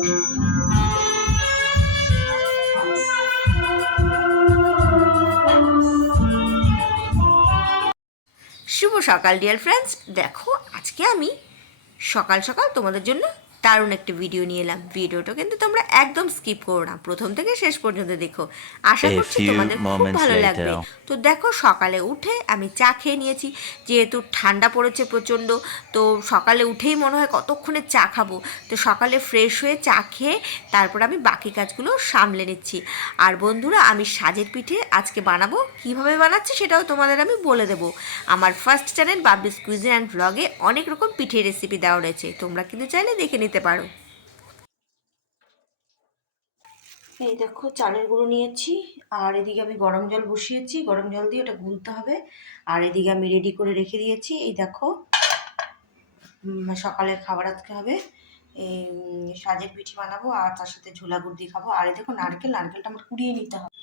শুভ সকাল dear friends. দেখো আজকে আমি সকাল সকাল তোমাদের জন্য দারুণ একটা ভিডিও নিয়ে এলাম। ভিডিওটা কিন্তু তোমরা একদম স্কিপ করো না, প্রথম থেকে শেষ পর্যন্ত দেখো। আশা করছি তোমাদের খুব ভালো লাগবে। তো দেখো সকালে উঠে আমি চা খেয়ে নিয়েছি, যেহেতু ঠান্ডা পড়েছে প্রচণ্ড। তো সকালে উঠেই মনে হয় কতক্ষণে চা খাবো, তো সকালে ফ্রেশ হয়ে চা খেয়ে তারপর আমি বাকি কাজগুলো সামলে নিচ্ছি। আর বন্ধুরা, আমি সাজের পিঠে আজকে বানাবো, কিভাবে বানাচ্ছি সেটাও তোমাদের আমি বলে দেবো। আমার ফার্স্ট চ্যানেল বাবলিস কুইজিন অ্যান্ড ব্লগে অনেক রকম পিঠের রেসিপি দেওয়া রয়েছে, তোমরা কিন্তু চাইলে দেখে নিতে পারো। এই দেখো চালের গুঁড়ো নিয়েছি, আর এদিকে আমি গরম জল বসিয়েছি, গরম জল দিয়ে ওটা গুলতে হবে। আর এদিকে আমি রেডি করে রেখে দিয়েছি, এই দেখো সকালের খাবার আজকে হবে এই সাজের পিঠে বানাবো, আর তার সাথে ঝোলা গুড় দিয়ে খাবো। আর এই দেখো নারকেলটা আমার কুড়িয়ে নিতে হবে।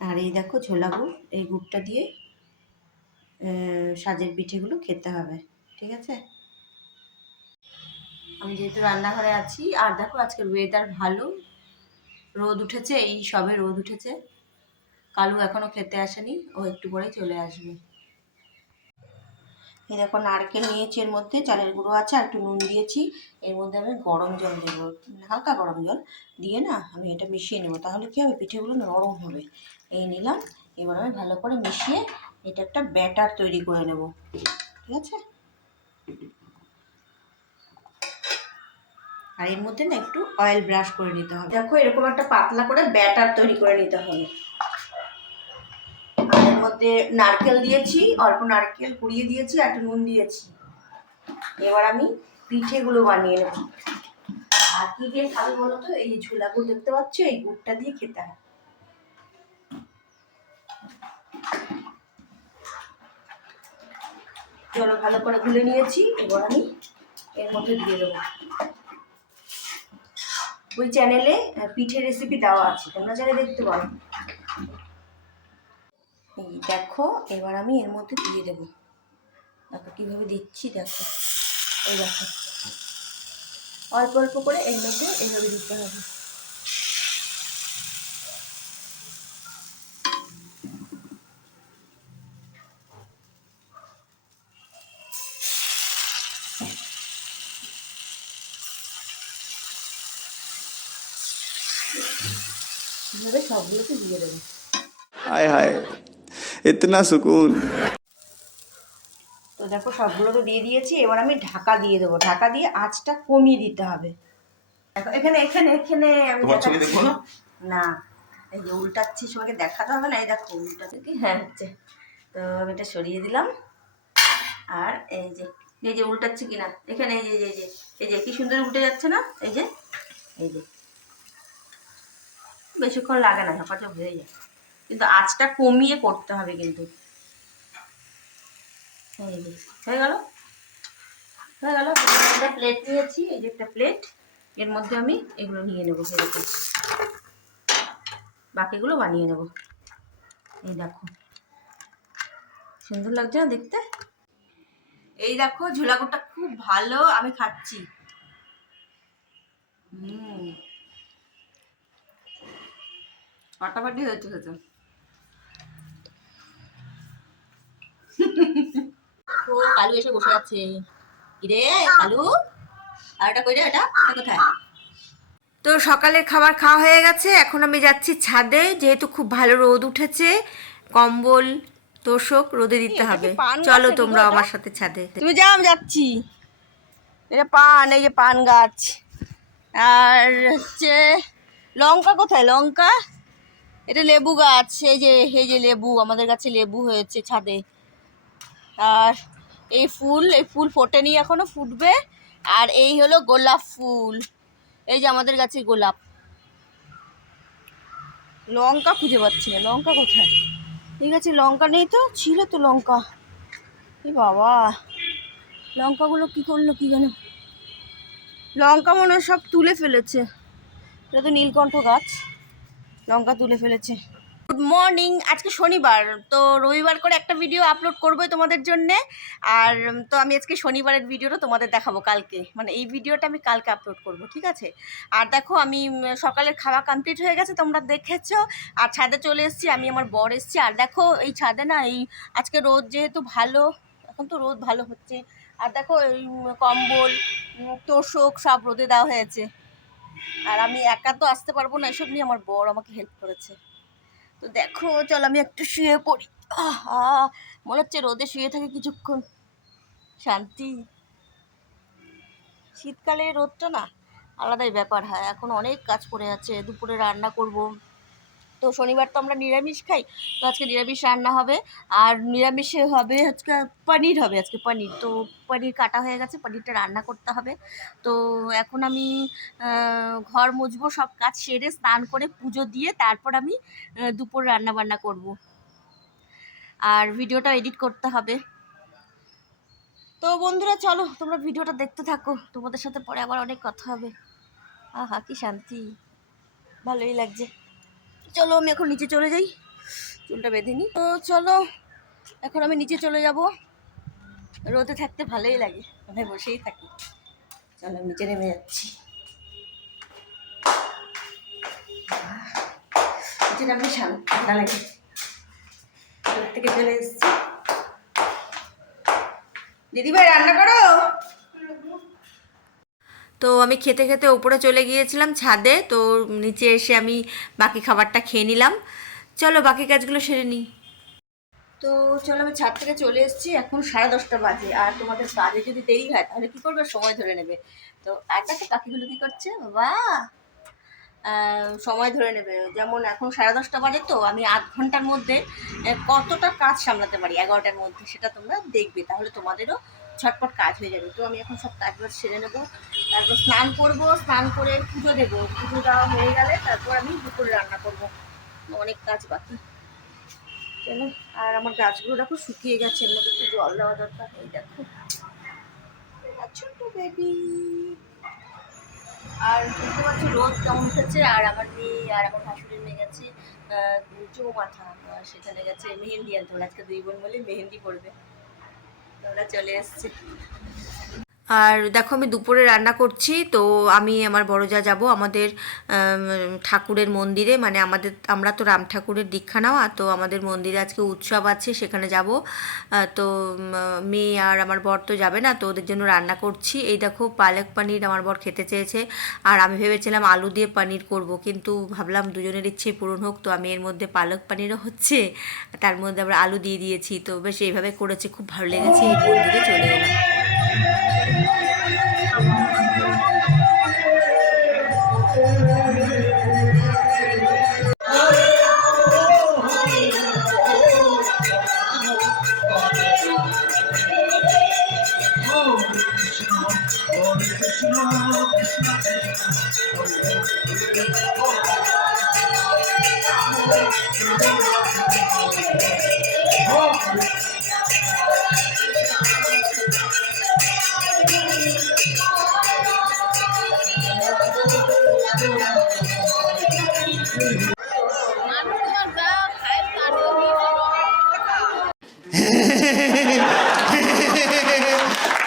আর এই দেখো ঝোলা গুড়, এই গুড়টা দিয়ে সাজের পিঠেগুলো খেতে হবে, ঠিক আছে। আমি যেহেতু রান্নাঘরে আছি, আর দেখো আজকে ওয়েদার ভালো, রোদ উঠেছে, এই সবে রোদ উঠেছে। কালু এখনো খেতে আসেনি, ও একটু পরেই চলে আসবে। এই দেখো নারকেল নিয়েছি, এর মধ্যে চালের গুঁড়ো আছে আর একটু নুন দিয়েছি। এর মধ্যে আমি গরম জল দেবো, হালকা গরম জল দিয়ে না আমি এটা মিশিয়ে নেবো, তাহলে কি হবে পিঠেগুলো নরম হবে। এই নিলাম, এবার আমি ভালো করে মিশিয়ে এটা একটা ব্যাটার তৈরি করে নেব, ঠিক আছে। আর এর মধ্যে না একটু অয়েল ব্রাশ করে নিতে হবে। দেখো এরকম একটা পাতলা করে ব্যাটার তৈরি করে নিতে হবে। আর এর মধ্যে নারকেল দিয়েছি, অল্প নারকেল কুড়িয়ে দিয়েছি, আর একটু নুন দিয়েছি। এবার আমি পিঠেগুলো বানিয়ে নেব। আর কি দিয়ে খাবে বলো তো, এই ঝোলা গুড় দেখতে পাচ্ছ, এই গুড়টা দিয়ে খেতে হয়। চলো ভালো করে গুলে নিয়েছি, এবার আমি এর মধ্যে দিয়ে দেবো। ওই চ্যানেলে পিঠে রেসিপি দেওয়া আছে, তোমরা চাইলে দেখতে পারো। এই দেখো এবার আমি এর মধ্যে দিয়ে দেবো, দেখো কীভাবে দিচ্ছি, দেখো এই দেখো অল্প অল্প করে এর মধ্যে এইভাবে দিতে হবে। এইভাবে সবগুলোকে দিয়ে দেবো। हाय हाय इतना सुकून। তো দেখো সবগুলো তো দিয়ে দিয়েছি, এবার আমি ঢাকা দিয়ে দেবো। ঢাকা দিয়ে আঁচটা কমিয়ে দিতে হবে। দেখো এখানে এখানে এখানে আমি দেখাচ্ছি না, এই যে উল্টাচ্ছি, সবাইকে দেখাতে হবে না। এই দেখো উল্টাচ্ছে কি, হ্যাঁ হচ্ছে। তো আমি এটা সরিয়ে দিলাম। আর এই যে উল্টাচ্ছে কিনা, এখানে এই যে এই যে এই যে কি সুন্দর উল্টে যাচ্ছে না, এই যে এই যে বেশিক্ষণ লাগে না, সকালে হয়ে যায়, কিন্তু আঁচটা কমিয়ে করতে হবে কিন্তু। এই যে হয়ে গেল, হয়ে গেল। একটা প্লেট নিয়েছি, এই যে একটা প্লেট, এর মধ্যে আমি এগুলো নিয়ে নেবো, এরকম বাকিগুলো বানিয়ে নেব। এই দেখো সুন্দর লাগছে না দেখতে। এই দেখো ঝোলাগুড়টা খুব ভালো, আমি খাচ্ছি। ফাটাফাটি হয়েছে খেতে। তো কালু এসে বসে আছে, কিরে কালু, আর এটা কই রে, এটা কোথায়? তো সকালের খাবার খাওয়া হয়ে গেছে, এখন আমি যাচ্ছি ছাদে, যেহেতু খুব ভালো রোদ উঠেছে, কম্বল তোষক রোদে দিতে হবে। চলো তোমরা আমার সাথে ছাদে। তুমি যাও, আমি যাচ্ছি। এটা পান, এই যে পান গাছ। আর হচ্ছে লঙ্কা, কোথায় লঙ্কা? এটা লেবু গাছ, এই যে লেবু, আমাদের গাছে লেবু হয়েছে ছাদে। আর এই ফুল ফোটেনি এখনো, ফুটবে। আর এই হলো গোলাপ ফুল, এই যে আমাদের গাছে গোলাপ। লঙ্কা খুঁজে পাচ্ছি না, লঙ্কা কোথায়? ঠিক আছে লঙ্কা নেই তো, ছিল তো লঙ্কা। এ বাবা, লঙ্কাগুলো কি করলো কি জানো, লঙ্কা মনে হয় সব তুলে ফেলেছে। এটা তো নীলকণ্ঠ গাছ, লঙ্কা তুলে ফেলেছে। Good morning. আজকে শনিবার, তো রবিবার করে একটা ভিডিও আপলোড করবোই তোমাদের জন্যে। আর তো আমি আজকে শনিবারের ভিডিওটা তোমাদের দেখাবো কালকে, মানে এই ভিডিওটা আমি কালকে আপলোড করব, ঠিক আছে? আর দেখো আমি সকালের খাওয়া কমপ্লিট হয়ে গেছে, তোমরা দেখেছো। আর ছাদে চলে এসেছি, আমি আমার বর এসেছি। আর দেখো এই ছাদে না, এই আজকে রোদ যেহেতু ভালো, এখন তো রোদ ভালো হচ্ছে। আর দেখো এই কম্বল তোষক সব রোদে দেওয়া হয়েছে। আর আমি একা তো আসতে পারবো না, এসব নিয়ে আমার বর আমাকে হেল্প করেছে। তো দেখো, চল আমি একটু শুয়ে পড়ি। আহা, মনে হচ্ছে রোদে শুয়ে থাকে কিছুক্ষণ, শান্তি। শীতকালে রোদটা না আলাদাই ব্যাপার হয়। এখন অনেক কাজ পড়ে আছে, দুপুরে রান্না করব। তো শনিবার তো আমরা নিরামিষ খাই, তো আজকে নিরামিষ রান্না হবে। আর নিরামিষে হবে আজকে পনির, হবে আজকে পনির। তো পনির কাটা হয়ে গেছে, পনিরটা রান্না করতে হবে। তো এখন আমি ঘর মুছবো, সব কাজ সেরে স্নান করে পুজো দিয়ে তারপর আমি দুপুর রান্না বান্না করব। আর ভিডিওটা এডিট করতে হবে। তো বন্ধুরা চলো, তোমরা ভিডিওটা দেখতে থাকো, তোমাদের সাথে পরে আবার অনেক কথা হবে। আহা কি শান্তি, ভালোই লাগছে। চলো আমি এখন নিচে চলে যাই, চুলটা বেঁধে নিই। তো চলো এখন আমি নিচে চলে যাব। রোদে থাকতে ভালোই লাগে, মানে বসেই থাকি। চলো নিচে নেমে যাচ্ছি। নিচে নামলে ঠান্ডা লাগে, রোদ থেকে চলে এসেছি। দিদিভাই রান্না করো। তো আমি খেতে খেতে ওপরে চলে গিয়েছিলাম ছাদে, তো নিচে এসে আমি বাকি খাবারটা খেয়ে নিলাম। চলো বাকি কাজগুলো সেরে নিই। তো চলো আমি ছাদ থেকে চলে এসেছি, এখন 10:30 বাজে। আর তোমাদের কাজে যদি দেরি হয় তাহলে কী করবে, সময় ধরে নেবে। তো আর দেখো পাখিগুলো কী করছে, বাবা সময় ধরে নেবে। যেমন এখন 10:30 বাজে, তো আমি আধ ঘন্টার মধ্যে কতটা কাজ সামলাতে পারি 11টার মধ্যে, সেটা তোমরা দেখবে, তাহলে তোমাদেরও ঝটপট কাজ হয়ে যাবে। তো আমি এখন সব কাজবাজ সেরে নেবো, তারপর স্নান করব, স্নান করে পুজো দেবো। পুজো দেওয়া হয়ে গেলে তারপর আমি দুপুরে রান্না করব। অনেক কাজ বাকি। চলো, আর আমার গাছগুলো দেখো শুকিয়ে গেছে, এর মধ্যে একটু জল দেওয়া দরকার। এই দেখো ছোট্ট বেবি। আর বুঝতে পারছি রোদ কেমন উঠেছে। আর আমার মেয়ে আর আমার শাশুড়ি মেয়ে গেছে চৌমাথা, সেখানে গেছে মেহেন্দি আনতে। ওরা আজকে 2 বোন বলে মেহেন্দি পড়বে, তো ওরা চলে এসছে। আর দেখো আমি দুপুরে রান্না করছি। তো আমি আমার বড় যা যাব আমাদের ঠাকুরের মন্দিরে, মানে আমরা তো রাম ঠাকুরের দীক্ষা নেওয়া, তো আমাদের মন্দিরে আজকে উৎসব আছে, সেখানে যাব। তো মেয়ে আর আমার বর তো যাবে না, তো ওদের জন্য রান্না করছি। এই দেখো পালক পনির আমার বর খেতে চেয়েছে, আর আমি ভেবেছিলাম আলু দিয়ে পনির করব, কিন্তু ভাবলাম দুজনের ইচ্ছে পূরণ হোক। তো আমি এর মধ্যে পালক পনিরও হচ্ছে, তার মধ্যে আবার আলু দিয়ে দিয়েছি। তো বেশ এইভাবে করেছি, খুব ভালো লেগেছে। এই মন্দিরে চলে এলাম।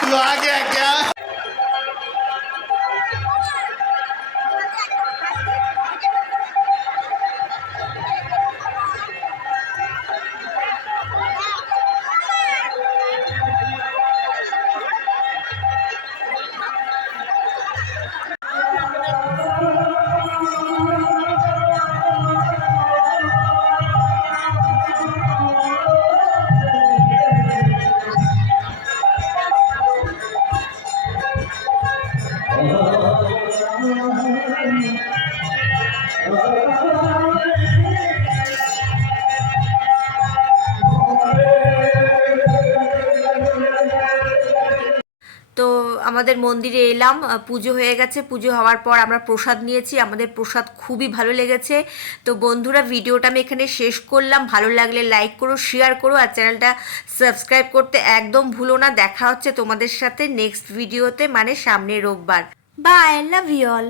तू आ गया क्या? তো আমাদের মন্দিরে এলাম, পুজো হয়ে গেছে। পুজো হওয়ার পর আমরা প্রসাদ নিয়েছি, আমাদের প্রসাদ খুবই ভালো লেগেছে। তো বন্ধুরা ভিডিওটা আমি এখানে শেষ করলাম। ভালো লাগলে লাইক করো, শেয়ার করো, আর চ্যানেলটা সাবস্ক্রাইব করতে একদম ভুলো না। দেখা হচ্ছে তোমাদের সাথে নেক্সট ভিডিওতে, মানে সামনে রোববার। Bye, love you all.